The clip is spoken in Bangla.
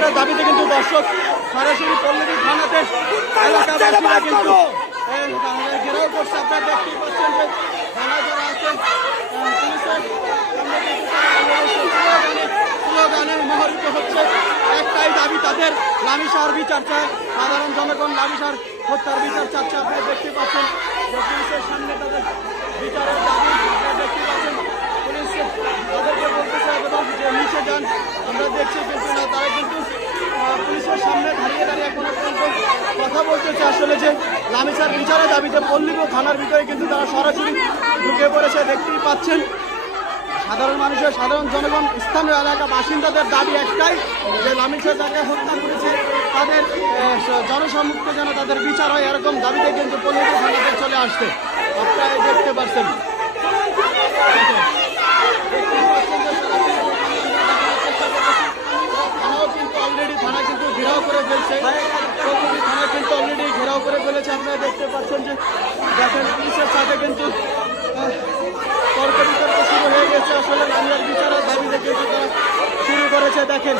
বিচারের দাবিতে কিন্তু দর্শক সরাসরি পল্লবী থানাতে এলাকাবাসীরা কিন্তু ঘেরাও করছে। আপনারা দেখতেই পাচ্ছেন যে থানা যারা আছেন পুলিশের স্লোগানে মুখরিত হচ্ছে। একটাই দাবি তাদের, লামিসার বিচার চায়। সাধারণ জনগণ লামিসার হত্যার বিচার চাচ্ছে। আপনারা দেখতে পাচ্ছেন যে পুলিশের সামনে তাদের বিচারের দাবি। আপনারা দেখতে পাচ্ছেন পুলিশ তাদেরকে বলতেছে এবং যে নিচে যান। আমরা দেখছি কিন্তু না, তারা কিন্তু পুলিশের সামনে দাঁড়িয়ে দাঁড়িয়ে এখনো পর্যন্ত কথা বলতেছে আসলে যে লামিসার বিচারের দাবিতে পল্লী থানার ভিতরে কিন্তু তারা সরাসরি ঢুকে পড়েছে। দেখতেই পাচ্ছেন সাধারণ জনগণ স্থানীয় এলাকা বাসিন্দাদের দাবি একটাই যে লামিসা যাকে হত্যা করেছে তাদের জনসম্মুখে যেন তাদের বিচার হয়, এরকম দাবিতে কিন্তু পল্লী থানাতে চলে আসছে। আপনারা দেখতে পাচ্ছেন থানাও কিন্তু অলরেডি থানা কিন্তু ঘেরাও করে ফেলছে। থানা কিন্তু অলরেডি ঘেরাও করে ফেলেছে। আপনারা দেখতে পাচ্ছেন যে দেখেন পুলিশের সাথে কিন্তু তর্ক বিতর্ক শুরু হয়ে গেছে। আসলে লামিয়ার বিচারের দাবিতে কিন্তু তারা শুরু করেছে। দেখেন